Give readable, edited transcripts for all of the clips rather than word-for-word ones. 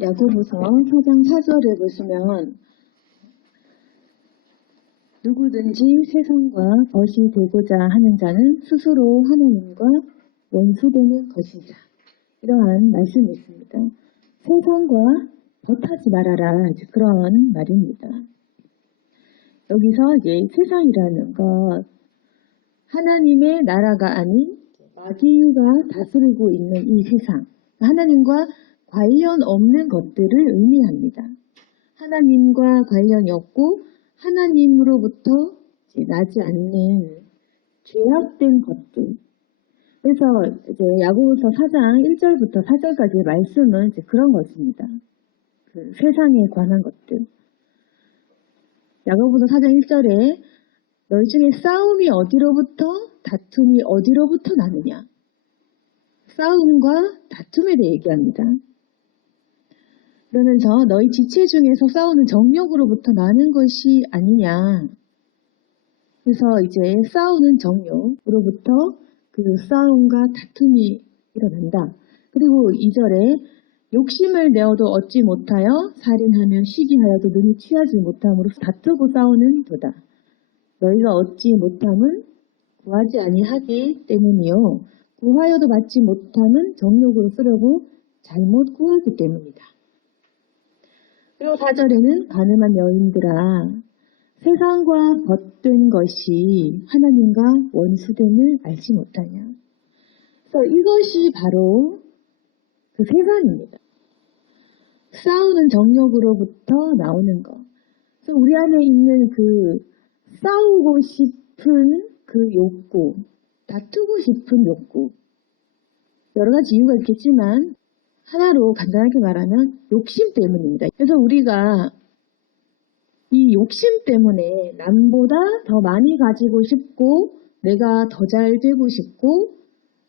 야고보서 4장 4절에 보시면 누구든지 세상과 벗이 되고자 하는 자는 스스로 하나님과 원수되는 것이다. 이러한 말씀이 있습니다. 세상과 벗하지 말아라. 그런 말입니다. 여기서 이제 세상이라는 것, 하나님의 나라가 아닌 마귀가 다스리고 있는 이 세상, 하나님과 관련 없는 것들을 의미합니다. 하나님과 관련이 없고 하나님으로부터 나지 않는 죄악된 것들. 그래서 이제 야고보서 4장 1절부터 4절까지의 말씀은 이제 그런 것입니다. 그 세상에 관한 것들. 야고보서 4장 1절에 너희 중에 싸움이 어디로부터 다툼이 어디로부터 나느냐. 싸움과 다툼에 대해 얘기합니다. 그러면서 너희 지체 중에서 싸우는 정욕으로부터 나는 것이 아니냐. 그래서 이제 싸우는 정욕으로부터 그 싸움과 다툼이 일어난다. 그리고 2절에 욕심을 내어도 얻지 못하여 살인하며 시기하여도 능히 취하지 못함으로 다투고 싸우는 도다. 너희가 얻지 못함은 구하지 아니하기 때문이요. 구하여도 받지 못함은 정욕으로 쓰려고 잘못 구하기 때문이다. 그리고 4절에는 가늠한 여인들아 세상과 벗된 것이 하나님과 원수됨을 알지 못하냐. 그래서 이것이 바로 그 세상입니다. 싸우는 정욕으로부터 나오는 것. 그래서 우리 안에 있는 그 싸우고 싶은 그 욕구, 다투고 싶은 욕구. 여러 가지 이유가 있겠지만 하나로 간단하게 말하면 욕심 때문입니다. 그래서 우리가 이 욕심 때문에 남보다 더 많이 가지고 싶고 내가 더 잘 되고 싶고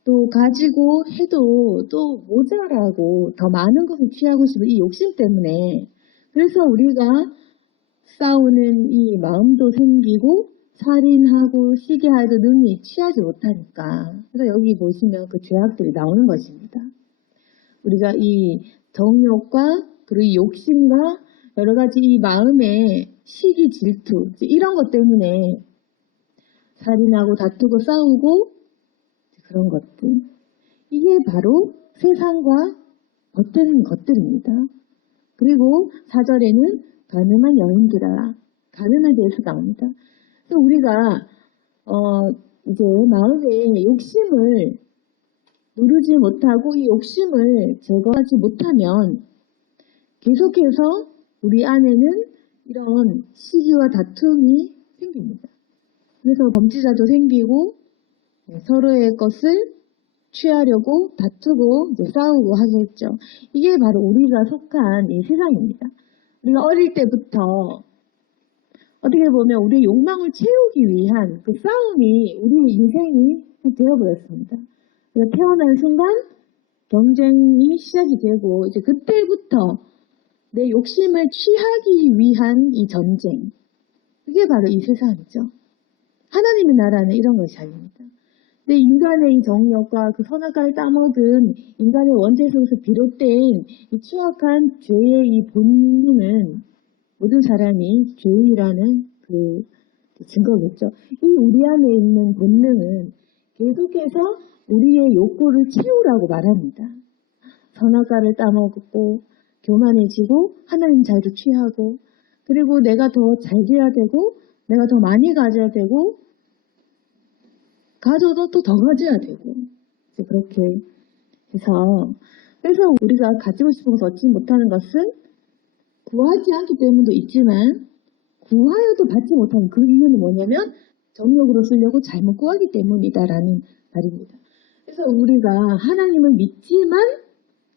또 가지고 해도 또 모자라고 더 많은 것을 취하고 싶은 이 욕심 때문에 그래서 우리가 싸우는 이 마음도 생기고 살인하고 시기하여도 능히 취하지 못하니까 그래서 여기 보시면 그 죄악들이 나오는 것입니다. 우리가 이 정욕과 그리고 이 욕심과 여러 가지 이 마음의 시기 질투 이런 것 때문에 살인하고 다투고 싸우고 그런 것들 이게 바로 세상과 벗되는 것들입니다. 그리고 4절에는 가늠한 여인들아 가늠에 대해서 나옵니다. 그래서 우리가 이제 마음의 욕심을 누르지 못하고 이 욕심을 제거하지 못하면 계속해서 우리 안에는 이런 시기와 다툼이 생깁니다. 그래서 범죄자도 생기고 서로의 것을 취하려고 다투고 이제 싸우고 하겠죠. 이게 바로 우리가 속한 이 세상입니다. 우리가 어릴 때부터 어떻게 보면 우리의 욕망을 채우기 위한 그 싸움이 우리의 인생이 되어버렸습니다. 태어난 순간 경쟁이 시작이 되고 이제 그때부터 내 욕심을 취하기 위한 이 전쟁 그게 바로 이 세상이죠. 하나님의 나라는 이런 것이 아닙니다. 근데 인간의 이 정욕과 그 선악과를 따먹은 인간의 원죄에서 비롯된 이 추악한 죄의 이 본능은 모든 사람이 죄인이라는 그 증거겠죠. 이 우리 안에 있는 본능은 계속해서 우리의 욕구를 채우라고 말합니다. 선악과를 따먹고 교만해지고 하나님 자유를 취하고 그리고 내가 더 잘 돼야 되고 내가 더 많이 가져야 되고 가져도 또 더 가져야 되고 그렇게 해서 그래서 우리가 가지고 싶은 것을 얻지 못하는 것은 구하지 않기 때문도 있지만 구하여도 받지 못하는 그 이유는 뭐냐면 정욕으로 쓰려고 잘못 구하기 때문이다라는 말입니다. 그래서 우리가 하나님을 믿지만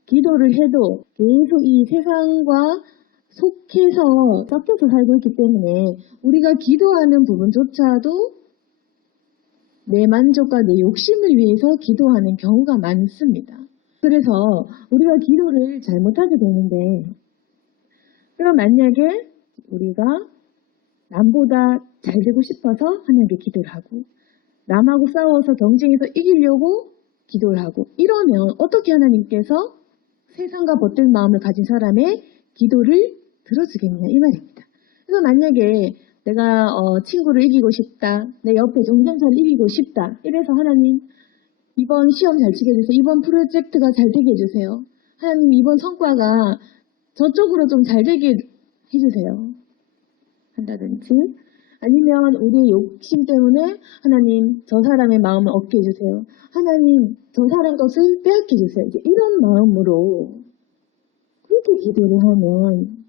기도를 해도 계속 이 세상과 속해서 섞여서 살고 있기 때문에 우리가 기도하는 부분조차도 내 만족과 내 욕심을 위해서 기도하는 경우가 많습니다. 그래서 우리가 기도를 잘못하게 되는데 그럼 만약에 우리가 남보다 잘 되고 싶어서 하나님께 기도를 하고 남하고 싸워서 경쟁에서 이기려고 기도를 하고 이러면 어떻게 하나님께서 세상과 벗된 마음을 가진 사람의 기도를 들어주겠냐 이 말입니다. 그래서 만약에 내가 친구를 이기고 싶다, 내 옆에 경쟁자를 이기고 싶다, 이래서 하나님 이번 시험 잘 치게 해주세요. 이번 프로젝트가 잘 되게 해주세요. 하나님 이번 성과가 저쪽으로 좀 잘 되게 해주세요. 한다든지, 아니면 우리의 욕심 때문에 하나님 저 사람의 마음을 얻게 해주세요. 하나님 저 사람 것을 빼앗게 해주세요. 이제 이런 마음으로 그렇게 기도를 하면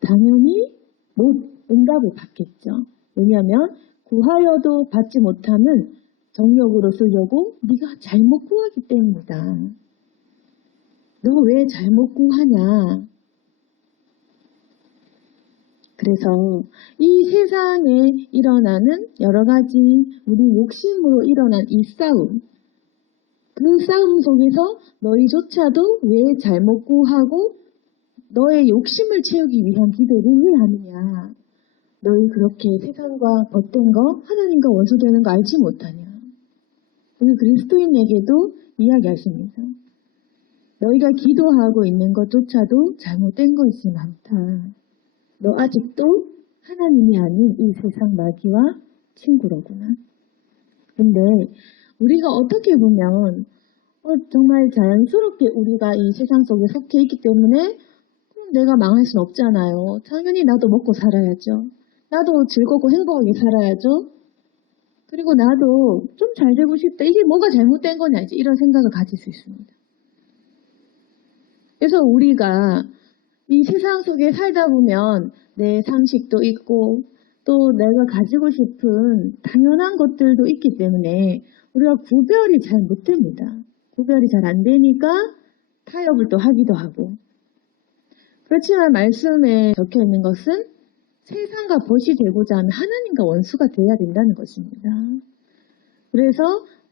당연히 못 응답을 받겠죠. 왜냐하면 구하여도 받지 못하면 정욕으로 쓰려고 네가 잘못 구하기 때문이다. 너 왜 잘못 구하냐? 그래서 이 세상에 일어나는 여러 가지 우리 욕심으로 일어난 이 싸움, 그 싸움 속에서 너희조차도 왜 잘못 구하고 너의 욕심을 채우기 위한 기도를 왜 하느냐? 너희 그렇게 세상과 벗된 거 하나님과 원수되는 거 알지 못하냐? 우리 그리스도인에게도 이야기하십니다. 너희가 기도하고 있는 것조차도 잘못된 것이 많다. 너 아직도 하나님이 아닌 이 세상 마귀와 친구로구나. 근데 우리가 어떻게 보면 정말 자연스럽게 우리가 이 세상 속에 속해 있기 때문에 그럼 내가 망할 순 없잖아요. 당연히 나도 먹고 살아야죠. 나도 즐겁고 행복하게 살아야죠. 그리고 나도 좀 잘 되고 싶다. 이게 뭐가 잘못된 거냐 이제 이런 생각을 가질 수 있습니다. 그래서 우리가 이 세상 속에 살다 보면 내 상식도 있고 또 내가 가지고 싶은 당연한 것들도 있기 때문에 우리가 구별이 잘 못됩니다. 구별이 잘 안 되니까 타협을 또 하기도 하고. 그렇지만 말씀에 적혀 있는 것은 세상과 벗이 되고자 하면 하나님과 원수가 돼야 된다는 것입니다. 그래서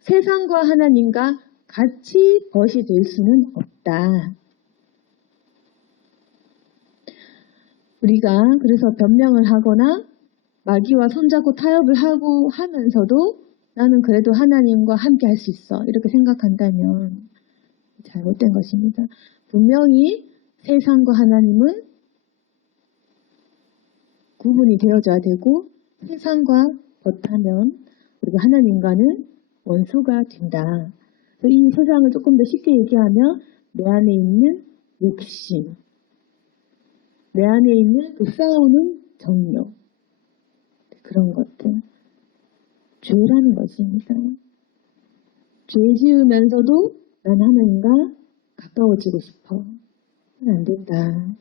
세상과 하나님과 같이 벗이 될 수는 없다. 우리가 그래서 변명을 하거나 마귀와 손잡고 타협을 하고 하면서도 나는 그래도 하나님과 함께 할 수 있어. 이렇게 생각한다면 잘못된 것입니다. 분명히 세상과 하나님은 구분이 되어져야 되고 세상과 벗하면 우리가 하나님과는 원수가 된다. 이 세상을 조금 더 쉽게 얘기하면 내 안에 있는 욕심, 내 안에 있는 그 싸우는 정욕, 그런 것들, 죄라는 것입니다. 죄 지으면서도 난 하나님과 가까워지고 싶어. 그건 안 된다.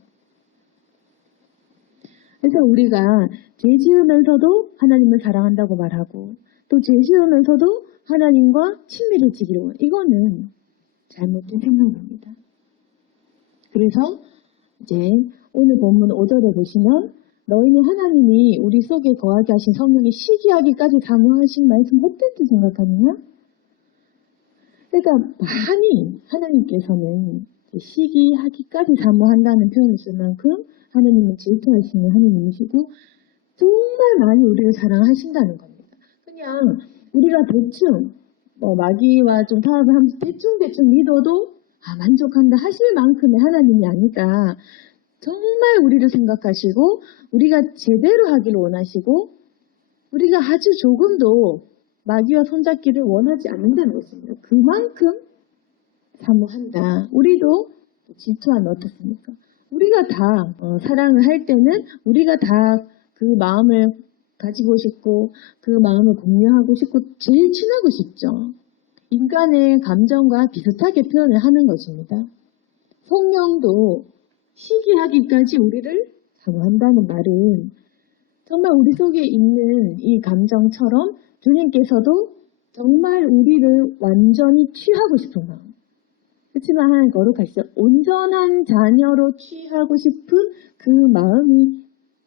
그래서 우리가 죄 지으면서도 하나님을 사랑한다고 말하고 또 죄 지으면서도 하나님과 친밀해지기로 원. 이거는 잘못된 생각입니다. 그래서 이제 오늘 본문 5절에 보시면 너희는 하나님이 우리 속에 거하게 하신 성령이 시기하기까지 사모하신 말씀 헛되지 생각하느냐? 그러니까 많이 하나님께서는 시기하기까지 사모한다는 표현을 쓸 만큼 하나님은 질투하시는 하나님이시고 정말 많이 우리를 사랑하신다는 겁니다. 그냥 우리가 대충 마귀와 좀 타협을 하면서 대충 믿어도 만족한다 하실 만큼의 하나님이 아니까 정말 우리를 생각하시고 우리가 제대로 하기를 원하시고 우리가 아주 조금도 마귀와 손잡기를 원하지 않는다는 것입니다. 그만큼 사모한다. 우리도 질투하면 어떻습니까? 우리가 다 사랑을 할 때는 우리가 다 그 마음을 가지고 싶고 그 마음을 공유하고 싶고 제일 친하고 싶죠. 인간의 감정과 비슷하게 표현을 하는 것입니다. 성령도 시기하기까지 우리를 사모한다는 말은 정말 우리 속에 있는 이 감정처럼 주님께서도 정말 우리를 완전히 취하고 싶은 마음. 그렇지만 하나님 거룩하시죠. 온전한 자녀로 취하고 싶은 그 마음이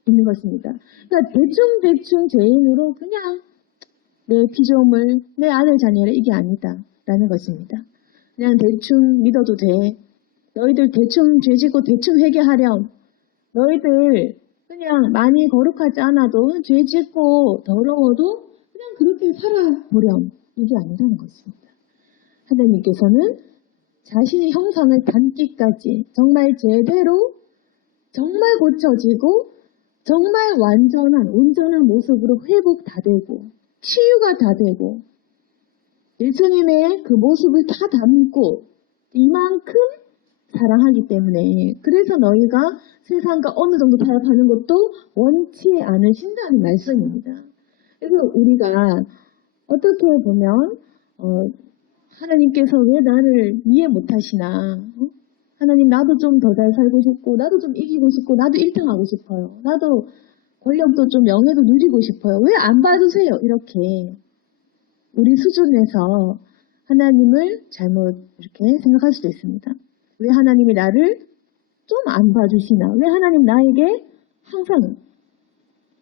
있는 것입니다. 그러니까 대충 죄인으로 그냥 내 피조물, 내 아들 자녀를 이게 아니다 라는 것입니다. 그냥 대충 믿어도 돼. 너희들 대충 죄짓고 대충 회개하렴. 너희들 그냥 많이 거룩하지 않아도 죄짓고 더러워도 그냥 그렇게 살아보렴. 이게 아니라는 것입니다. 하나님께서는 자신의 형상을 닮기까지 정말 제대로 정말 고쳐지고 정말 완전한 온전한 모습으로 회복 다 되고 치유가 다 되고 예수님의 그 모습을 다 담고 이만큼 사랑하기 때문에 그래서 너희가 세상과 어느 정도 타협하는 것도 원치 않으신다는 말씀입니다. 그래서 우리가 어떻게 보면 하나님께서 왜 나를 이해 못하시나? 하나님 나도 좀 더 잘 살고 싶고 나도 좀 이기고 싶고 나도 1등 하고 싶어요. 나도 권력도 좀 명예도 누리고 싶어요. 왜 안 봐주세요? 이렇게 우리 수준에서 하나님을 잘못 이렇게 생각할 수도 있습니다. 왜 하나님이 나를 좀 안 봐주시나? 왜 하나님 나에게 항상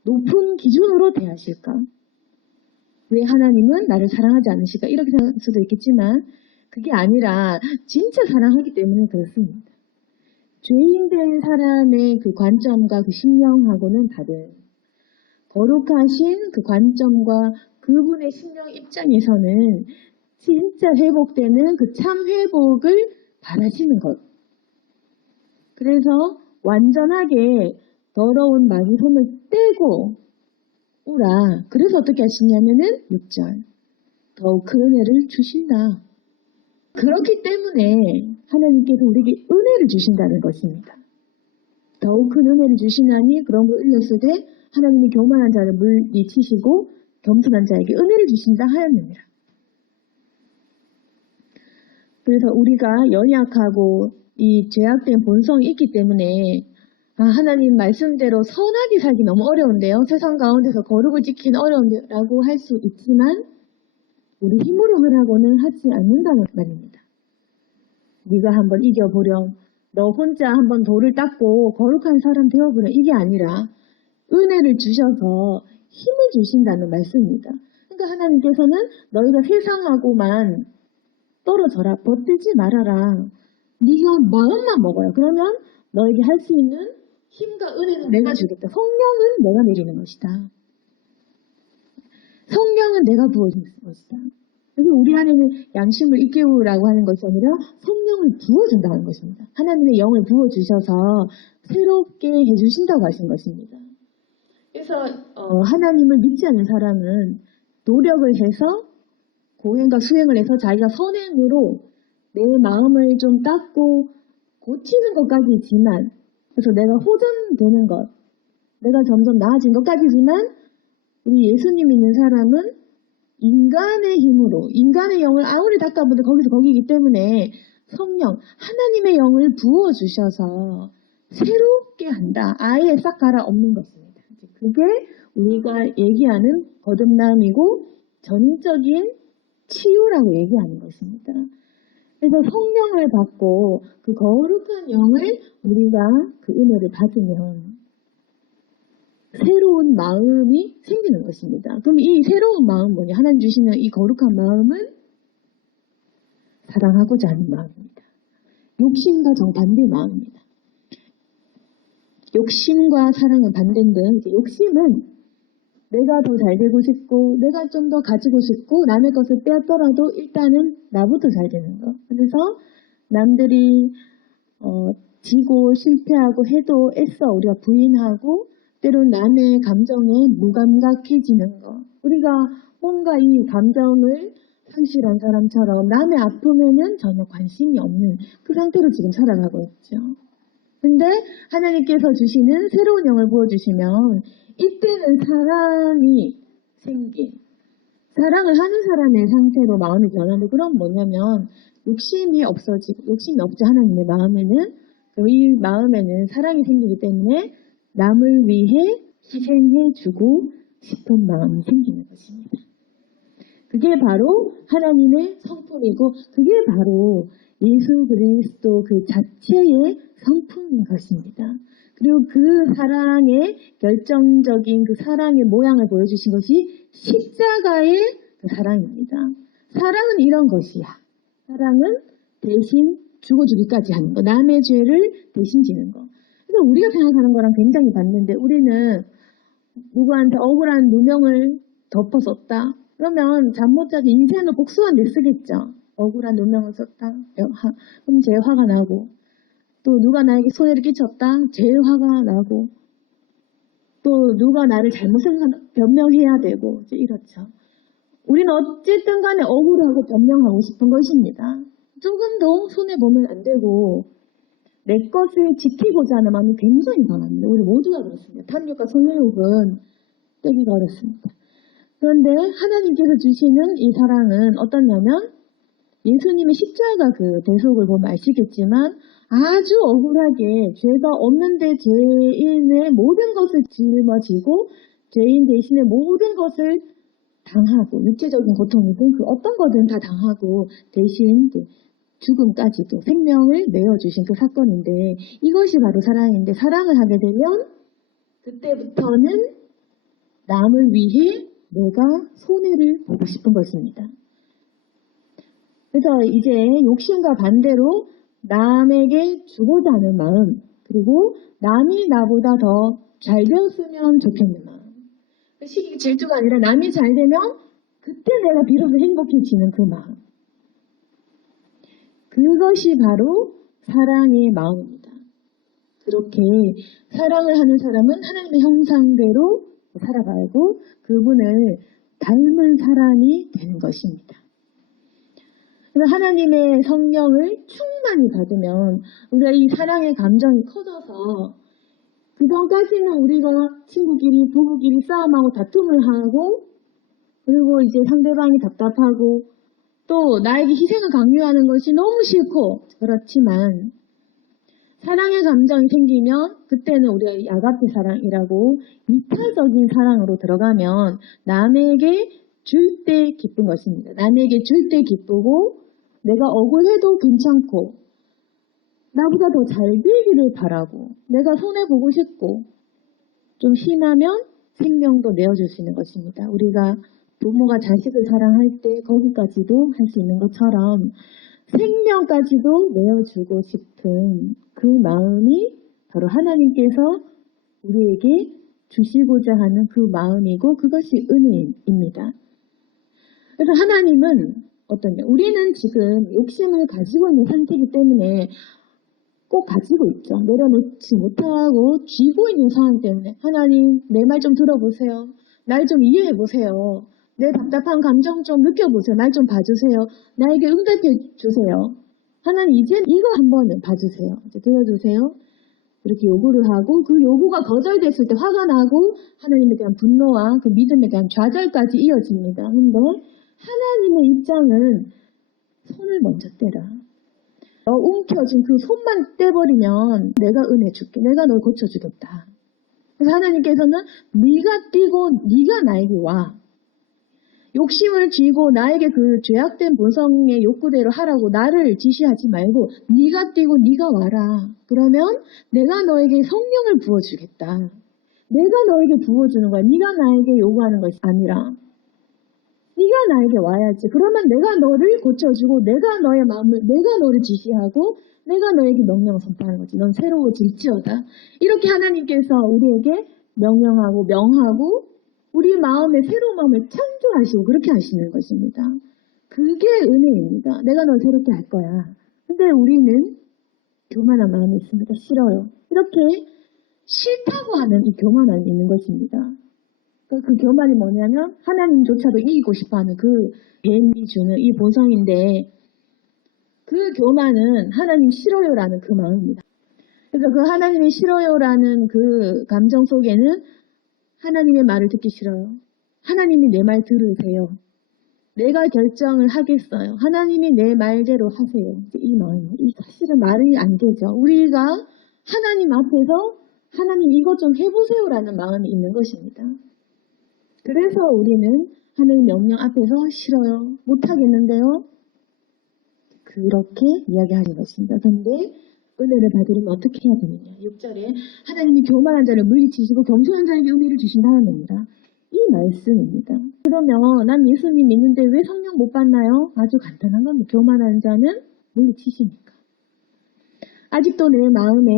높은 기준으로 대하실까? 왜 하나님은 나를 사랑하지 않으실까? 이렇게 생각할 수도 있겠지만 그게 아니라 진짜 사랑하기 때문에 그렇습니다. 죄인된 사람의 그 관점과 그 심령하고는 다른 거룩하신 그 관점과 그분의 심령 입장에서는 진짜 회복되는 그 참 회복을 바라시는 것. 그래서 완전하게 더러운 마귀 손을 떼고 오라. 그래서 어떻게 하시냐면은 6절. 더욱 큰 은혜를 주신다. 그렇기 때문에 하나님께서 우리에게 은혜를 주신다는 것입니다. 더욱 큰 은혜를 주시나니 그런 걸 읽었을 때 하나님이 교만한 자를 물리치시고 겸손한 자에게 은혜를 주신다 하였느니라. 그래서 우리가 연약하고 이 죄악된 본성이 있기 때문에 하나님 말씀대로 선하게 살기 너무 어려운데요. 세상 가운데서 거룩을 지키는 어려운데라고 할 수 있지만 우리 힘으로 하라고는 하지 않는다는 말입니다. 네가 한번 이겨보렴. 너 혼자 한번 돌을 닦고 거룩한 사람 되어보렴. 이게 아니라 은혜를 주셔서 힘을 주신다는 말씀입니다. 그러니까 하나님께서는 너희가 세상하고만 떨어져라. 버티지 말아라. 네가 마음만 먹어요. 그러면 너에게 할 수 있는 힘과 은혜는 내가 주겠다. 성령은 내가 내리는 것이다. 성령은 내가 부어주는 것이다. 그래서 우리 안에는 양심을 일깨우라고 하는 것이 아니라 성령을 부어준다는 것입니다. 하나님의 영을 부어주셔서 새롭게 해주신다고 하신 것입니다. 그래서 하나님을 믿지 않는 사람은 노력을 해서 고행과 수행을 해서 자기가 선행으로 내 마음을 좀 닦고 고치는 것까지지만 그래서 내가 호전되는 것, 내가 점점 나아진 것까지지만 우리 예수님 믿는 사람은 인간의 힘으로, 인간의 영을 아무리 닦아봐도 거기서 거기이기 때문에 성령, 하나님의 영을 부어주셔서 새롭게 한다. 아예 싹 갈아 엎는 것입니다. 그게 우리가 얘기하는 거듭남이고 전적인 치유라고 얘기하는 것입니다. 그래서 성령을 받고 그 거룩한 영을 우리가 그 은혜를 받으면 새로운 마음이 생기는 것입니다. 그럼 이 새로운 마음은 뭐냐? 하나님 주시는 이 거룩한 마음은 사랑하고자 하는 마음입니다. 욕심과 정반대의 마음입니다. 욕심과 사랑은 반대인데 이제 욕심은 내가 더 잘 되고 싶고 내가 좀 더 가지고 싶고 남의 것을 빼앗더라도 일단은 나부터 잘 되는 거. 그래서 남들이 지고 실패하고 해도 애써 우리가 부인하고 때론 남의 감정에 무감각해지는 거. 우리가 뭔가 이 감정을 상실한 사람처럼 남의 아픔에는 전혀 관심이 없는 그 상태로 지금 살아가고 있죠. 근데 하나님께서 주시는 새로운 영을 부어주시면 이때는 사랑이 생긴 사랑을 하는 사람의 상태로 마음이 변하는데 그럼 뭐냐면 욕심이 없어지고 욕심이 없죠. 하나님의 마음에는 이 마음에는 사랑이 생기기 때문에 남을 위해 희생해주고 싶은 마음이 생기는 것입니다. 그게 바로 하나님의 성품이고 그게 바로 예수 그리스도 그 자체의 성품인 것입니다. 그리고 그 사랑의 결정적인 그 사랑의 모양을 보여주신 것이 십자가의 그 사랑입니다. 사랑은 이런 것이야. 사랑은 대신 죽어주기까지 하는 거. 남의 죄를 대신 지는 거. 그래서 우리가 생각하는 거랑 굉장히 반대인데 우리는 누구한테 억울한 누명을 덮어줬다. 그러면 잠 못 자도 인생을 복수한 데 쓰겠죠. 억울한 누명을 썼다. 그럼 제일 화가 나고, 또 누가 나에게 손해를 끼쳤다. 제일 화가 나고, 또 누가 나를 잘못 변명해야 되고, 이제 이렇죠. 우리는 어쨌든 간에 억울하고 변명하고 싶은 것입니다. 조금 더 손해보면 안 되고, 내 것을 지키고자 하는 마음이 굉장히 강합니다. 우리 모두가 그렇습니다. 탐욕과 성욕은 빼기가 어렵습니다. 그런데 하나님께서 주시는 이 사랑은 어떠냐면, 예수님의 십자가 그 대속을 보면 아시겠지만, 아주 억울하게 죄가 없는데 죄인의 모든 것을 짊어지고 죄인 대신에 모든 것을 당하고, 육체적인 고통이든 그 어떤 거든 다 당하고 대신 죽음까지도 생명을 내어주신 그 사건인데, 이것이 바로 사랑인데, 사랑을 하게 되면 그때부터는 남을 위해 내가 손해를 보고 싶은 것입니다. 그래서 이제 욕심과 반대로 남에게 주고자 하는 마음, 그리고 남이 나보다 더 잘 되었으면 좋겠는 마음. 시기 질투가 아니라 남이 잘 되면 그때 내가 비로소 행복해지는 그 마음. 그것이 바로 사랑의 마음입니다. 그렇게 사랑을 하는 사람은 하나님의 형상대로 살아가고 그분을 닮은 사람이 되는 것입니다. 그래서 하나님의 성령을 충만히 받으면 우리가 이 사랑의 감정이 커져서, 그전까지는 우리가 친구끼리 부부끼리 싸움하고 다툼을 하고, 그리고 이제 상대방이 답답하고 또 나에게 희생을 강요하는 것이 너무 싫고, 그렇지만 사랑의 감정이 생기면 그때는 우리가 아가페 사랑이라고 2차적인 사랑으로 들어가면 남에게 줄 때 기쁜 것입니다. 남에게 줄 때 기쁘고, 내가 억울해도 괜찮고, 나보다 더 잘 되기를 바라고, 내가 손해보고 싶고, 좀 심하면 생명도 내어줄 수 있는 것입니다. 우리가 부모가 자식을 사랑할 때 거기까지도 할 수 있는 것처럼 생명까지도 내어주고 싶은 그 마음이 바로 하나님께서 우리에게 주시고자 하는 그 마음이고, 그것이 은혜입니다. 그래서 하나님은 어떠냐? 우리는 지금 욕심을 가지고 있는 상태이기 때문에 꼭 가지고 있죠. 내려놓지 못하고 쥐고 있는 상황 때문에, 하나님 내 말 좀 들어보세요. 날 좀 이해해보세요. 내 답답한 감정 좀 느껴보세요. 날 좀 봐주세요. 나에게 응답해 주세요. 하나님 이제 이거 한번 봐주세요. 이제 들어주세요. 이렇게 요구를 하고, 그 요구가 거절됐을 때 화가 나고 하나님에 대한 분노와 그 믿음에 대한 좌절까지 이어집니다. 근데 하나님의 입장은 손을 먼저 떼라. 움켜쥔 그 손만 떼버리면 내가 은혜 줄게. 내가 널 고쳐주겠다. 그래서 하나님께서는 네가 뛰고 네가 나에게 와. 욕심을 쥐고 나에게 그 죄악된 본성의 욕구대로 하라고 나를 지시하지 말고 네가 뛰고 네가 와라. 그러면 내가 너에게 성령을 부어주겠다. 내가 너에게 부어주는 거야. 네가 나에게 요구하는 것이 아니라 네가 나에게 와야지. 그러면 내가 너를 고쳐주고, 내가 너의 마음을, 내가 너를 지시하고, 내가 너에게 명령을 선포하는 거지. 넌 새로워질지어다. 이렇게 하나님께서 우리에게 명령하고 명하고 우리 마음에 새로운 마음을 창조하시고 그렇게 하시는 것입니다. 그게 은혜입니다. 내가 널 새롭게 할 거야. 근데 우리는 교만한 마음이 있습니다. 싫어요. 이렇게 싫다고 하는 이 교만함이 있는 것입니다. 그 교만이 뭐냐면 하나님조차도 이기고 싶어하는 그 개인이 주는 이 본성인데, 그 교만은 하나님 싫어요라는 그 마음입니다. 그래서 그 하나님이 싫어요라는 그 감정 속에는 하나님의 말을 듣기 싫어요. 하나님이 내 말 들으세요. 내가 결정을 하겠어요. 하나님이 내 말대로 하세요. 이 마음, 이 사실은 말이 안 되죠. 우리가 하나님 앞에서 하나님 이것 좀 해보세요라는 마음이 있는 것입니다. 그래서 우리는 하나님 명령 앞에서 싫어요. 못하겠는데요. 그렇게 이야기하는 것입니다. 그런데 은혜를 받으려면 어떻게 해야 되느냐. 6절에 하나님이 교만한 자를 물리치시고 겸손한 자에게 은혜를 주신다는 겁니다. 이 말씀입니다. 그러면 난 예수님 믿는데 왜 성령 못 받나요? 아주 간단한 겁니다. 교만한 자는 물리치시니까. 아직도 내 마음에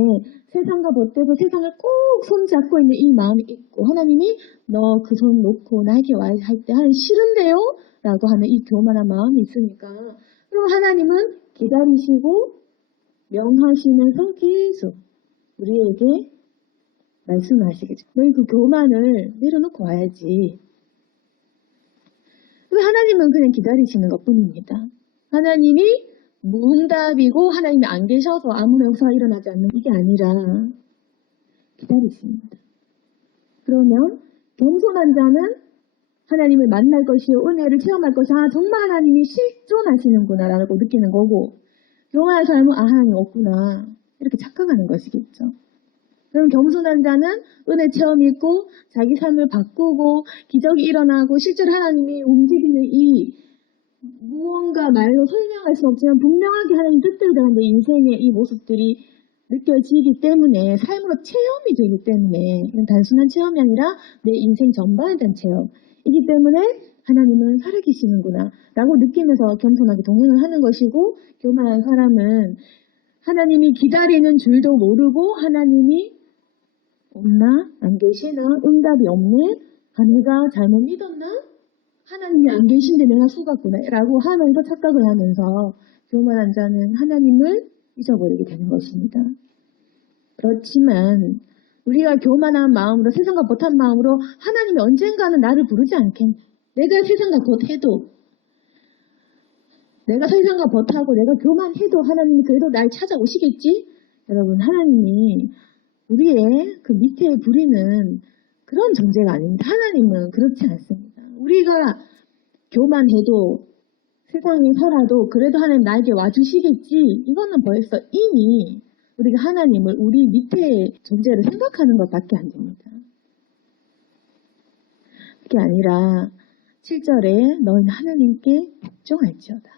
세상과 벗대고 세상을 꼭 손잡고 있는 이 마음이 있고, 하나님이 너 그 손 놓고 나에게 와야 할 때 하나님 싫은데요? 라고 하는 이 교만한 마음이 있으니까 그럼 하나님은 기다리시고 명하시면서 계속 우리에게 말씀하시겠죠. 너희 그 교만을 내려놓고 와야지. 하나님은 그냥 기다리시는 것 뿐입니다. 하나님이 무응답이고 하나님이 안 계셔서 아무런 역사가 일어나지 않는 이게 아니라 기다리십니다. 그러면 겸손한 자는 하나님을 만날 것이요 은혜를 체험할 것이 정말 하나님이 실존하시는구나 라고 느끼는 거고, 교만한 사람은 하나님 없구나 이렇게 착각하는 것이겠죠. 그럼 겸손한 자는 은혜 체험이 있고 자기 삶을 바꾸고 기적이 일어나고 실제로 하나님이 움직이는 이 무언가 말로 설명할 수 없지만 분명하게 하나님 뜻대로 되는 내 인생의 이 모습들이 느껴지기 때문에, 삶으로 체험이 되기 때문에, 이건 단순한 체험이 아니라 내 인생 전반에 대한 체험이기 때문에 하나님은 살아계시는구나 라고 느끼면서 겸손하게 동행을 하는 것이고, 교만한 사람은 하나님이 기다리는 줄도 모르고 하나님이 없나? 안 계시나? 응답이 없네? 내가 잘못 믿었나? 하나님이 안 계신데 내가 속았구나 라고 하면서 착각을 하면서 교만한 자는 하나님을 잊어버리게 되는 것입니다. 그렇지만 우리가 교만한 마음으로, 세상과 못한 마음으로 하나님이 언젠가는 나를 부르지 않겠나? 내가 세상과 못해도, 내가 세상과 못하고 내가 교만해도 하나님이 그래도 날 찾아오시겠지? 여러분, 하나님이 우리의 그 밑에 부리는 그런 존재가 아닙니다. 하나님은 그렇지 않습니다. 우리가 교만해도 세상에 살아도 그래도 하나님 나에게 와주시겠지. 이거는 벌써 이미 우리가 하나님을 우리 밑에 존재를 생각하는 것밖에 안 됩니다. 그게 아니라 7절에 너희는 하나님께 복종할지어다.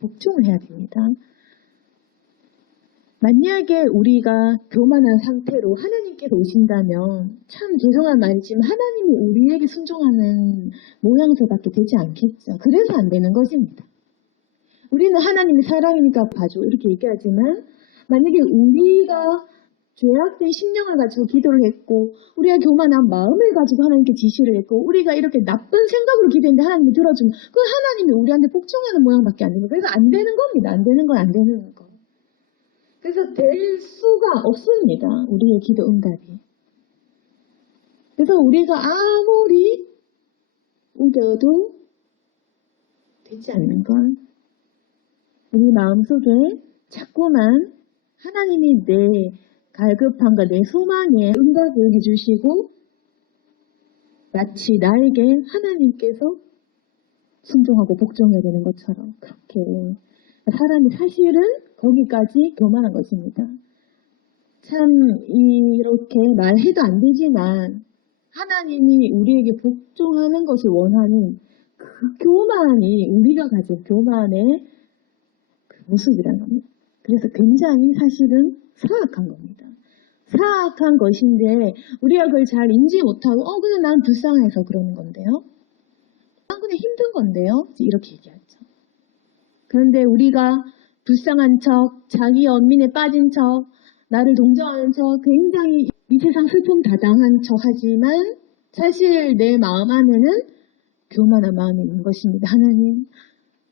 복종을 해야 됩니다. 만약에 우리가 교만한 상태로 하나님께서 오신다면 참 죄송한 말이지만 하나님이 우리에게 순종하는 모양새밖에 되지 않겠죠. 그래서 안 되는 것입니다. 우리는 하나님이 사랑이니까 봐줘 이렇게 얘기하지만, 만약에 우리가 죄악된 심령을 가지고 기도를 했고 우리가 교만한 마음을 가지고 하나님께 지시를 했고 우리가 이렇게 나쁜 생각으로 기도했는데 하나님이 들어주면 그 하나님이 우리한테 복종하는 모양밖에 안 됩니다. 그래서 안 되는 겁니다. 안 되는 건 안 되는 거. 그래서 될 수가 없습니다. 우리의 기도 응답이. 그래서 우리가 아무리 우겨도 되지 않는 건 우리 마음속에 자꾸만 하나님이 내 갈급함과 내 소망에 응답을 해주시고 마치 나에게 하나님께서 순종하고 복종해야 되는 것처럼 그렇게 사람이 사실은 거기까지 교만한 것입니다. 참 이렇게 말해도 안 되지만 하나님이 우리에게 복종하는 것을 원하는 그 교만이 우리가 가진 교만의 그 모습이라는 겁니다. 그래서 굉장히 사실은 사악한 겁니다. 사악한 것인데 우리가 그걸 잘 인지 못하고 그냥 난 불쌍해서 그러는 건데요. 난 그냥 힘든 건데요. 이렇게 얘기하죠. 그런데 우리가 불쌍한 척, 자기 연민에 빠진 척, 나를 동정하는 척, 굉장히 이 세상 슬픔 다당한 척 하지만 사실 내 마음 안에는 교만한 마음이 있는 것입니다. 하나님,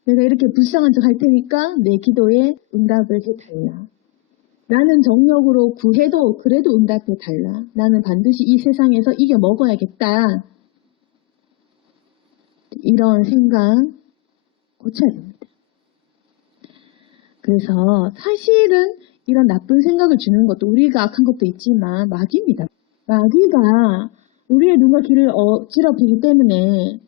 내가 이렇게 불쌍한 척 할 테니까 내 기도에 응답을 해달라. 나는 정력으로 구해도 그래도 응답해달라. 나는 반드시 이 세상에서 이겨 먹어야겠다. 이런 생각 고쳐야 됩니다. 그래서 사실은 이런 나쁜 생각을 주는 것도 우리가 악한 것도 있지만 마귀입니다. 마귀가 우리의 눈과 귀를 어지럽히기 때문에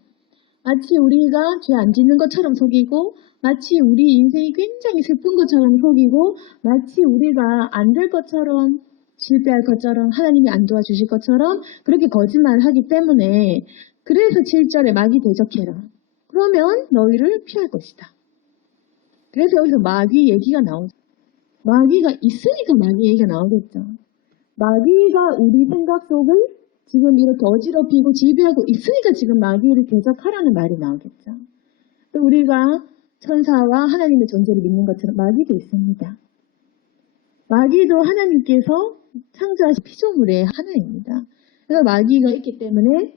마치 우리가 죄 안 짓는 것처럼 속이고 마치 우리 인생이 굉장히 슬픈 것처럼 속이고 마치 우리가 안 될 것처럼 실패할 것처럼 하나님이 안 도와주실 것처럼 그렇게 거짓말을 하기 때문에 그래서 7절에 마귀 대적해라. 그러면 너희를 피할 것이다. 그래서 여기서 마귀 얘기가 나오죠. 마귀가 있으니까 마귀 얘기가 나오겠죠. 마귀가 우리 생각 속을 지금 이렇게 어지럽히고 지배하고 있으니까 지금 마귀를 대적하라는 말이 나오겠죠. 또 우리가 천사와 하나님의 존재를 믿는 것처럼 마귀도 있습니다. 마귀도 하나님께서 창조하신 피조물의 하나입니다. 그래서 마귀가 있기 때문에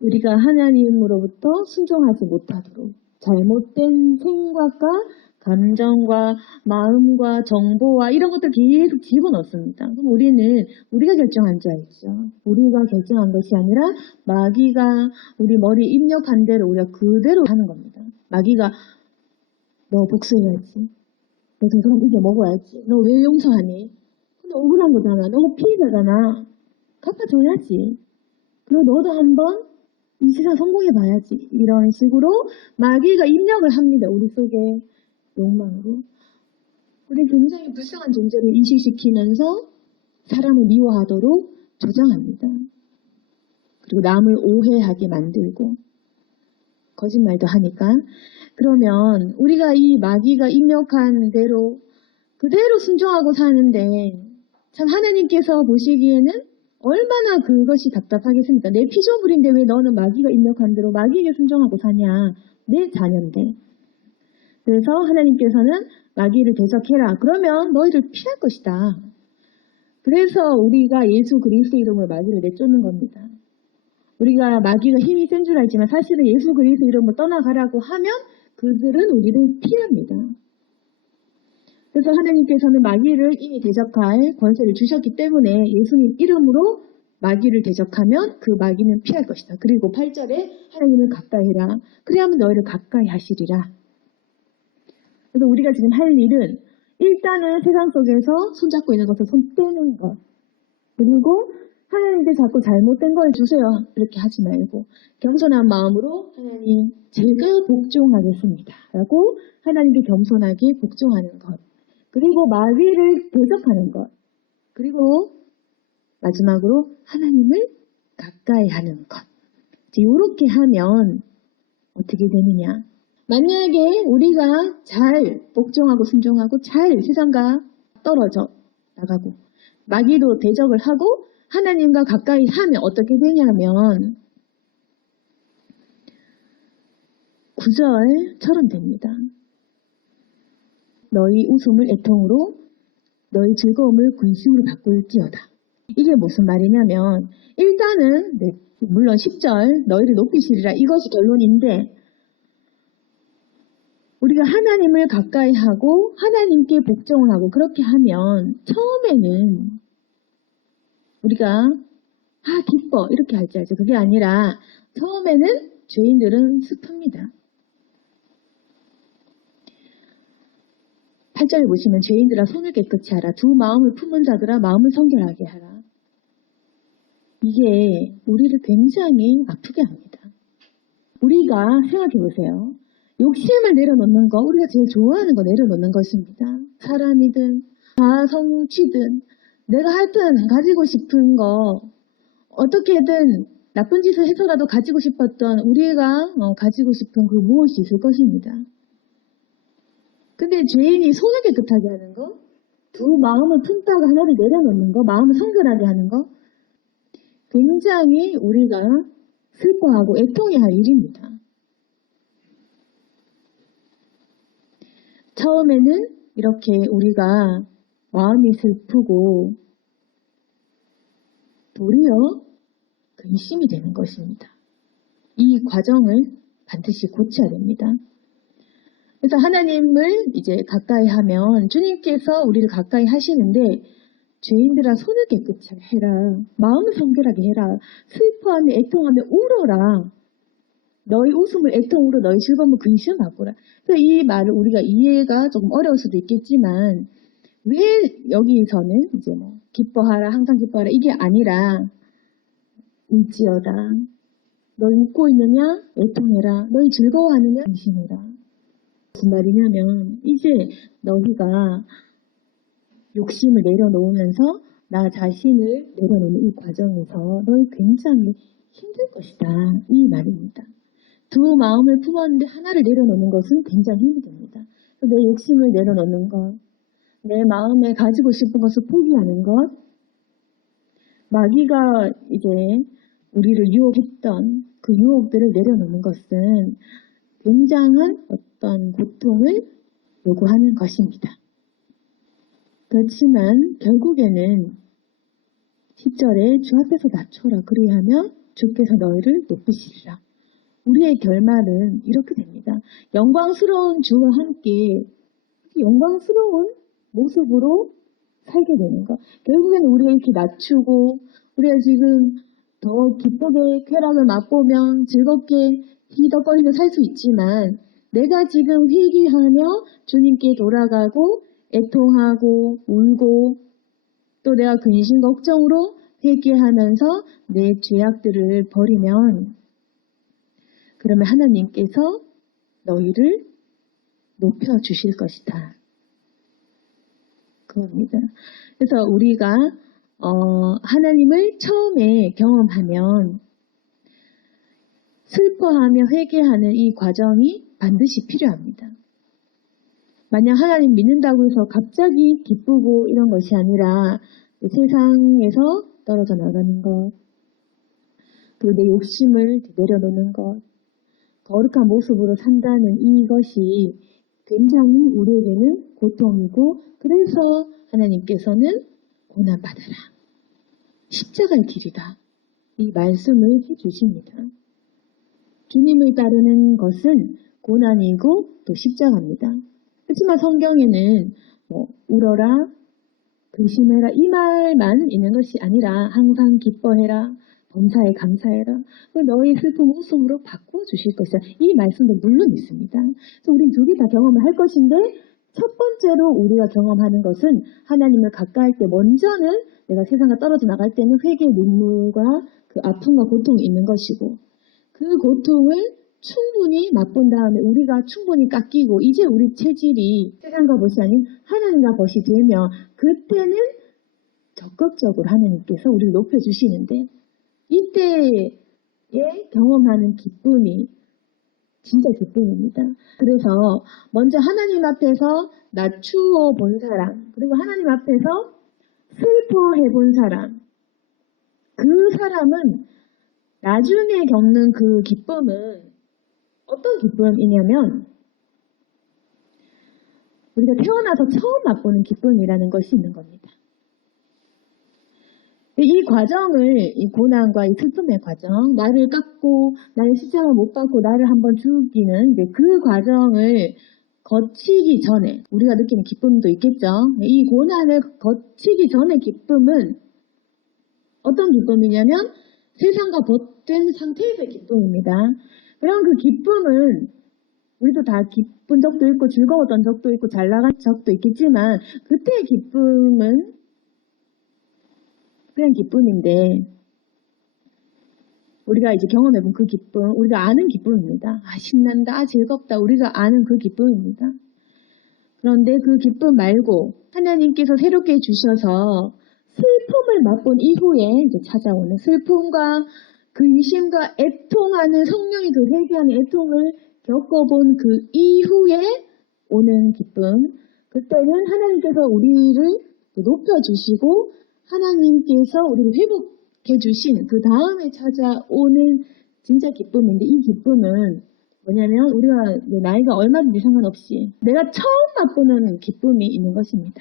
우리가 하나님으로부터 순종하지 못하도록 잘못된 생각과 감정과 마음과 정보와 이런 것들 계속 집어넣습니다. 그럼 우리가 결정한 줄 알죠. 우리가 결정한 것이 아니라 마귀가 우리 머리에 입력한 대로 우리가 그대로 하는 겁니다. 마귀가 너 복수해야지. 너 저 사람 이겨 먹어야지. 너 왜 용서하니? 근데 억울한 거잖아. 너 피해자잖아. 갚아줘야지. 그리고 너도 한번 이 세상 성공해봐야지. 이런 식으로 마귀가 입력을 합니다. 우리 속에 욕망으로. 우리 굉장히 불쌍한 존재를 인식시키면서 사람을 미워하도록 조장합니다. 그리고 남을 오해하게 만들고 거짓말도 하니까. 그러면 우리가 이 마귀가 입력한 대로 그대로 순종하고 사는데 참 하나님께서 보시기에는 얼마나 그것이 답답하겠습니까? 내 피조물인데 왜 너는 마귀가 입력한 대로 마귀에게 순종하고 사냐? 내 자녀인데. 그래서 하나님께서는 마귀를 대적해라. 그러면 너희를 피할 것이다. 그래서 우리가 예수 그리스도 이름으로 마귀를 내쫓는 겁니다. 우리가 마귀가 힘이 센 줄 알지만 사실은 예수 그리스도 이름으로 떠나가라고 하면 그들은 우리를 피합니다. 그래서 하나님께서는 마귀를 이미 대적할 권세를 주셨기 때문에 예수님 이름으로 마귀를 대적하면 그 마귀는 피할 것이다. 그리고 8절에 하나님을 가까이 해라. 그래야만 너희를 가까이 하시리라. 그래서 우리가 지금 할 일은 일단은 세상 속에서 손잡고 있는 것을 손 떼는 것. 그리고 하나님께 자꾸 잘못된 걸 주세요. 이렇게 하지 말고 겸손한 마음으로 하나님 제가 복종하겠습니다. 라고 하나님께 겸손하게 복종하는 것. 그리고 마귀를 대적하는 것. 그리고 마지막으로 하나님을 가까이 하는 것. 이렇게 하면 어떻게 되느냐. 만약에 우리가 잘 복종하고 순종하고 잘 세상과 떨어져 나가고 마귀도 대적을 하고 하나님과 가까이 하면 어떻게 되냐면 9절처럼 됩니다. 너희 웃음을 애통으로 너희 즐거움을 근심으로 바꿀지어다. 이게 무슨 말이냐면 일단은 물론 10절 너희를 높이시리라 이것이 결론인데 우리가 하나님을 가까이 하고 하나님께 복종을 하고 그렇게 하면 처음에는 우리가 기뻐 이렇게 할지 알죠. 그게 아니라 처음에는 죄인들은 슬픕니다. 8절에 보시면 죄인들아 손을 깨끗이 하라. 두 마음을 품은 자들아 마음을 성결하게 하라. 이게 우리를 굉장히 아프게 합니다. 우리가 생각해 보세요. 욕심을 내려놓는 거, 우리가 제일 좋아하는 거 내려놓는 것입니다. 사람이든 성취든 내가 하여튼 가지고 싶은 거 어떻게든 나쁜 짓을 해서라도 가지고 싶었던 우리가 가지고 싶은 그 무엇이 있을 것입니다. 근데 죄인이 손을 깨끗하게 하는 거, 두 마음을 품다가 하나를 내려놓는 거, 마음을 성결하게 하는 거 굉장히 우리가 슬퍼하고 애통해야 할 일입니다. 처음에는 이렇게 우리가 마음이 슬프고 도리어 근심이 되는 것입니다. 이 과정을 반드시 고쳐야 됩니다. 그래서 하나님을 이제 가까이 하면 주님께서 우리를 가까이 하시는데 죄인들아 손을 깨끗이 해라. 마음을 성결하게 해라. 슬퍼하며 애통하며 울어라. 너희 웃음을 애통으로 너희 즐거움을 근심을 바꾸라. 그래서 이 말을 우리가 이해가 조금 어려울 수도 있겠지만 왜 여기서는 이제 기뻐하라 항상 기뻐하라 이게 아니라 울지어다. 너희 웃고 있느냐 애통해라. 너희 즐거워하느냐 근심해라. 무슨 말이냐면 이제 너희가 욕심을 내려놓으면서 나 자신을 내려놓는 이 과정에서 너희 굉장히 힘들 것이다. 이 말입니다. 두 마음을 품었는데 하나를 내려놓는 것은 굉장히 힘이 됩니다. 내 욕심을 내려놓는 것, 내 마음에 가지고 싶은 것을 포기하는 것, 마귀가 이제 우리를 유혹했던 그 유혹들을 내려놓는 것은 굉장한 어떤 고통을 요구하는 것입니다. 그렇지만 결국에는 10절에 주 앞에서 낮춰라. 그리하면 주께서 너희를 높이시리라. 우리의 결말은 이렇게 됩니다. 영광스러운 주와 함께 영광스러운 모습으로 살게 되는 것. 결국에는 우리가 이렇게 낮추고 우리가 지금 더 기쁘게 쾌락을 맛보면 즐겁게 희덕거리며 살 수 있지만 내가 지금 회개하며 주님께 돌아가고 애통하고 울고 또 내가 근심 걱정으로 회개하면서 내 죄악들을 버리면 그러면 하나님께서 너희를 높여주실 것이다. 그겁니다. 그래서 우리가 하나님을 처음에 경험하면 슬퍼하며 회개하는 이 과정이 반드시 필요합니다. 만약 하나님 믿는다고 해서 갑자기 기쁘고 이런 것이 아니라 세상에서 떨어져 나가는 것, 그 내 욕심을 내려놓는 것, 거룩한 모습으로 산다는 이것이 굉장히 우리에게는 고통이고 그래서 하나님께서는 고난받아라. 십자가의 길이다. 이 말씀을 해주십니다. 주님을 따르는 것은 고난이고 또 십자가입니다. 그렇지만 성경에는 울어라, 근심해라 이 말만 있는 것이 아니라 항상 기뻐해라, 범사에 감사해라. 너의 슬픔 웃음으로 바꿔주실 것이다. 이 말씀도 물론 있습니다. 그래서 우리 두 개 다 경험을 할 것인데 첫 번째로 우리가 경험하는 것은 하나님을 가까이 할 때 먼저는 내가 세상과 떨어져 나갈 때는 회개의 눈물과 그 아픔과 고통이 있는 것이고 그 고통을 충분히 맛본 다음에 우리가 충분히 깎이고 이제 우리 체질이 세상과 벗이 아닌 하나님과 벗이 되면 그때는 적극적으로 하나님께서 우리를 높여주시는데 이때에 경험하는 기쁨이 진짜 기쁨입니다. 그래서 먼저 하나님 앞에서 낮추어 본 사람 그리고 하나님 앞에서 슬퍼해 본 사람 그 사람은 나중에 겪는 그 기쁨은 어떤 기쁨이냐면 우리가 태어나서 처음 맛보는 기쁨이라는 것이 있는 겁니다. 이 과정을 이 고난과 이 슬픔의 과정 나를 깎고 나를 십자가 못 박고 나를 한번 죽이는 그 과정을 거치기 전에 우리가 느끼는 기쁨도 있겠죠. 이 고난을 거치기 전의 기쁨은 어떤 기쁨이냐면 세상과 벗된 상태에서의 기쁨입니다. 그럼 그 기쁨은 우리도 다 기쁜 적도 있고 즐거웠던 적도 있고 잘 나간 적도 있겠지만 그때의 기쁨은 그냥 기쁨인데 우리가 이제 경험해본 그 기쁨, 우리가 아는 기쁨입니다. 신난다, 즐겁다, 우리가 아는 그 기쁨입니다. 그런데 그 기쁨 말고 하나님께서 새롭게 주셔서 슬픔을 맛본 이후에 이제 찾아오는 슬픔과 근심과 애통하는 성령이 그 회개하는 애통을 겪어본 그 이후에 오는 기쁨, 그때는 하나님께서 우리를 높여주시고 하나님께서 우리를 회복해 주신 그 다음에 찾아오는 진짜 기쁨인데 이 기쁨은 뭐냐면 우리가 나이가 얼마든지 상관없이 내가 처음 맛보는 기쁨이 있는 것입니다.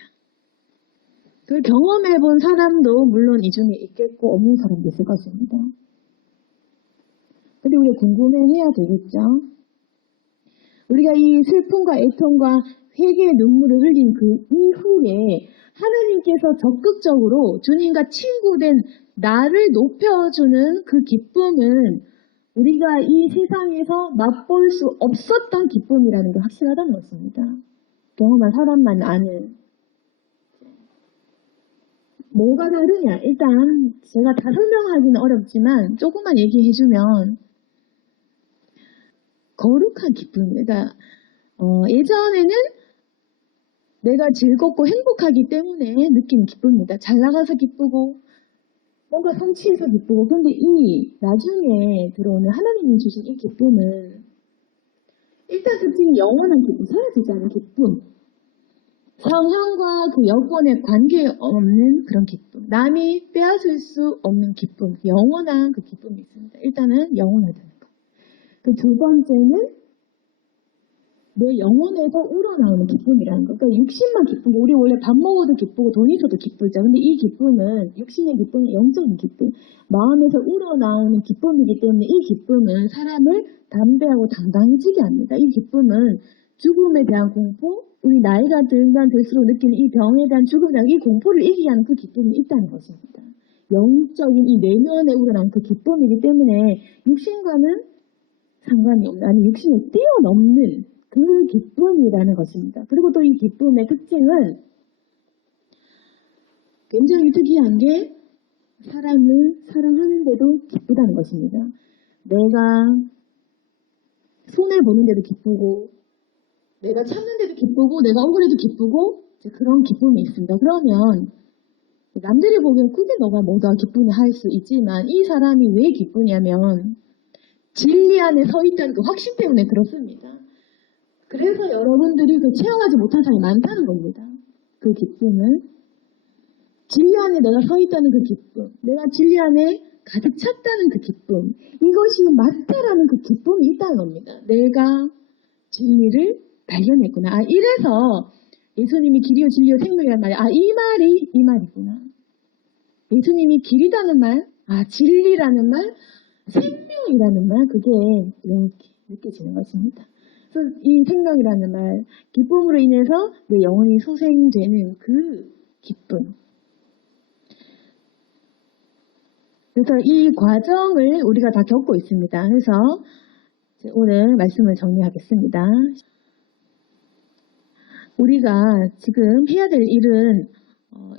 그 경험해 본 사람도 물론 이 중에 있겠고 없는 사람도 있을 것입니다. 근데 우리가 궁금해해야 되겠죠. 우리가 이 슬픔과 애통과 회개의 눈물을 흘린 그 이후에 하나님께서 적극적으로 주님과 친구된 나를 높여주는 그 기쁨은 우리가 이 세상에서 맛볼 수 없었던 기쁨이라는 게 확실하다는 것입니다. 경험한 사람만 아는. 뭐가 다르냐? 일단 제가 다 설명하기는 어렵지만 조금만 얘기해주면 거룩한 기쁨입니다. 예전에는 내가 즐겁고 행복하기 때문에 느끼는 기쁨입니다. 잘 나가서 기쁘고 뭔가 성취해서 기쁘고 그런데 이 나중에 들어오는 하나님이 주신 이 기쁨은 일단 특징이 영원한 기쁨, 사라지지 않은 기쁨, 상황과 그 여건에 관계없는 그런 기쁨, 남이 빼앗을 수 없는 기쁨, 영원한 그 기쁨이 있습니다. 일단은 영원하다는 것. 그 두 번째는 내 영혼에서 우러나오는 기쁨이라는 거. 그러니까 육신만 기쁜 게, 우리 원래 밥 먹어도 기쁘고 돈 있어도 기쁘죠. 근데 이 기쁨은, 육신의 기쁨은 영적인 기쁨, 마음에서 우러나오는 기쁨이기 때문에 이 기쁨은 사람을 담대하고 당당해지게 합니다. 이 기쁨은 죽음에 대한 공포, 우리 나이가 들면 들수록 느끼는 이 병에 대한 죽음에 대한 이 공포를 이기게 하는 그 기쁨이 있다는 것입니다. 영적인 이 내면에 우러나오는 그 기쁨이기 때문에 육신과는 상관이 없는, 아니 육신을 뛰어넘는 그 기쁨이라는 것입니다. 그리고 또 이 기쁨의 특징은 굉장히 특이한 게 사람을 사랑하는데도 기쁘다는 것입니다. 내가 손해보는데도 기쁘고, 내가 참는데도 기쁘고, 내가 억울해도 기쁘고, 그런 기쁨이 있습니다. 그러면 남들이 보기엔 그게 너가 뭐가 기쁘냐 할 수 있지만, 이 사람이 왜 기쁘냐면 진리 안에 서 있다는 그 확신 때문에 그렇습니다. 그래서 여러분들이 그 체험하지 못한 사람이 많다는 겁니다. 그 기쁨은 진리 안에 내가 서 있다는 그 기쁨, 내가 진리 안에 가득 찼다는 그 기쁨, 이것이 맞다라는 그 기쁨이 있다는 겁니다. 내가 진리를 발견했구나. 이래서 예수님이 길이요 진리요 생명이란 말이, 이 말이구나. 예수님이 길이라는 말, 진리라는 말, 생명이라는 말, 그게 이렇게 느껴지는 것입니다. 그래서 이 생명이라는 말, 기쁨으로 인해서 내 영혼이 소생되는 그 기쁨. 그래서 이 과정을 우리가 다 겪고 있습니다. 그래서 오늘 말씀을 정리하겠습니다. 우리가 지금 해야 될 일은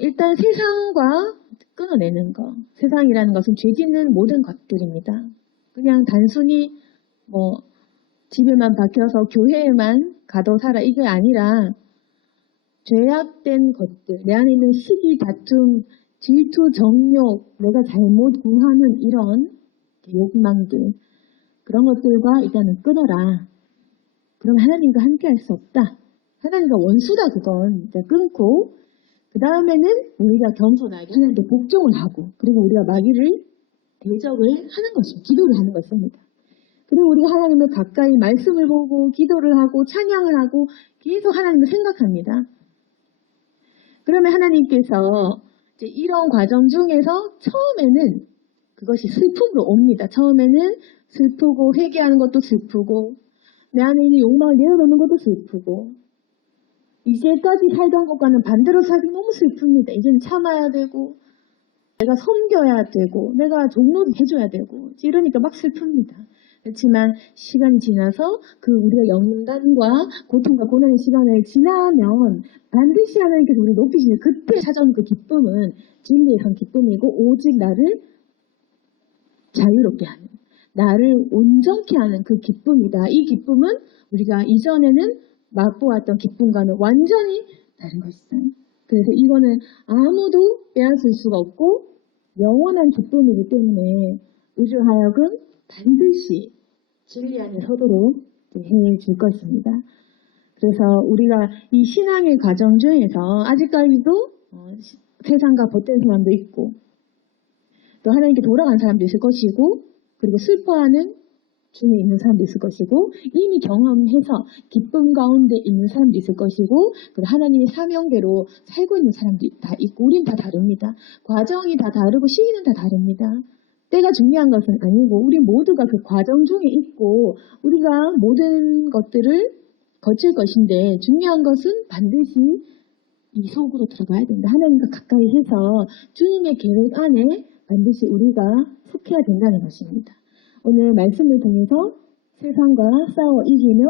일단 세상과 끊어내는 것. 세상이라는 것은 죄 짓는 모든 것들입니다. 그냥 단순히 집에만 박혀서 교회에만 가도 살아, 이게 아니라 죄악된 것들, 내 안에 있는 시기, 다툼, 질투, 정욕, 내가 잘못 구하는 이런 욕망들, 그런 것들과 일단은 끊어라. 그럼 하나님과 함께 할 수 없다. 하나님과 원수다, 그건. 끊고, 그 다음에는 우리가 겸손하게 하나님께 복종을 하고, 그리고 우리가 마귀를 대적을 하는 것입니다. 기도를 하는 것입니다. 그리고 우리가 하나님을 가까이 말씀을 보고, 기도를 하고, 찬양을 하고, 계속 하나님을 생각합니다. 그러면 하나님께서 이제 이런 과정 중에서 처음에는 그것이 슬픔으로 옵니다. 처음에는 슬프고, 회개하는 것도 슬프고, 내 안에 있는 욕망을 내어놓는 것도 슬프고, 이제까지 살던 것과는 반대로 살기 너무 슬픕니다. 이제는 참아야 되고, 내가 섬겨야 되고, 내가 종로도 해줘야 되고, 이러니까 막 슬픕니다. 그렇지만 시간이 지나서 그 우리가 연단과 고통과 고난의 시간을 지나면 반드시 하나님께서 우리를 높이시는 그때 찾아오는 그 기쁨은 진리의 선 기쁨이고, 오직 나를 자유롭게 하는, 나를 온전케 하는 그 기쁨이다. 이 기쁨은 우리가 이전에는 맛보았던 기쁨과는 완전히 다른 것이다. 그래서 이거는 아무도 빼앗을 수가 없고 영원한 기쁨이기 때문에 우리로 하여금 반드시 진리 안에 서도록 해줄 것입니다. 그래서 우리가 이 신앙의 과정 중에서 아직까지도 세상과 벗된 사람도 있고, 또 하나님께 돌아간 사람도 있을 것이고, 그리고 슬퍼하는 중에 있는 사람도 있을 것이고, 이미 경험해서 기쁨 가운데 있는 사람도 있을 것이고, 그리고 하나님의 사명대로 살고 있는 사람도 다 있고, 우린 다 다릅니다. 과정이 다 다르고 시기는 다 다릅니다. 때가 중요한 것은 아니고, 우리 모두가 그 과정 중에 있고, 우리가 모든 것들을 거칠 것인데, 중요한 것은 반드시 이 속으로 들어가야 된다. 하나님과 가까이 해서 주님의 계획 안에 반드시 우리가 속해야 된다는 것입니다. 오늘 말씀을 통해서 세상과 싸워 이기며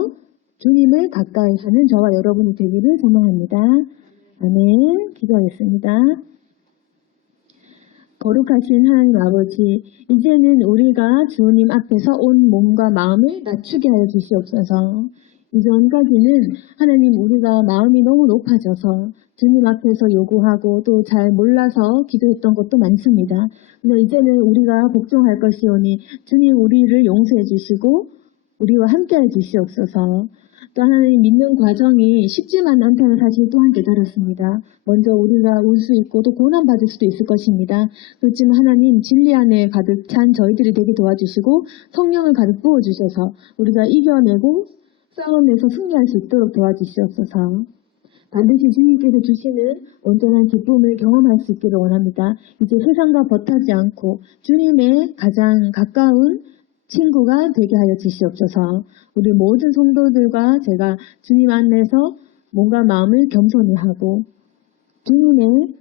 주님을 가까이 하는 저와 여러분이 되기를 소망합니다. 아멘. 기도하겠습니다. 거룩하신 하나님 아버지, 이제는 우리가 주님 앞에서 온 몸과 마음을 낮추게 하여 주시옵소서. 이전까지는 하나님 우리가 마음이 너무 높아져서 주님 앞에서 요구하고 또 잘 몰라서 기도했던 것도 많습니다. 근데 이제는 우리가 복종할 것이오니 주님 우리를 용서해 주시고 우리와 함께해 주시옵소서. 또 하나님 믿는 과정이 쉽지만 않다는 사실 또한 깨달았습니다. 먼저 우리가 울 수 있고 또 고난받을 수도 있을 것입니다. 그렇지만 하나님 진리 안에 가득 찬 저희들이 되게 도와주시고 성령을 가득 부어주셔서 우리가 이겨내고 싸움에서 승리할 수 있도록 도와주시옵소서. 반드시 주님께서 주시는 온전한 기쁨을 경험할 수 있기를 원합니다. 이제 세상과 버타지 않고 주님의 가장 가까운 친구가 되게 하여 주시옵소서. 우리 모든 성도들과 제가 주님 안에서 몸과 마음을 겸손히 하고 주님의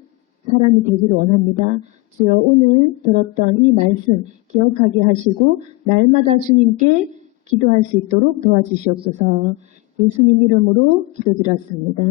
사람이 되기를 원합니다. 주여, 오늘 들었던 이 말씀 기억하게 하시고 날마다 주님께 기도할 수 있도록 도와주시옵소서. 예수님 이름으로 기도드렸습니다.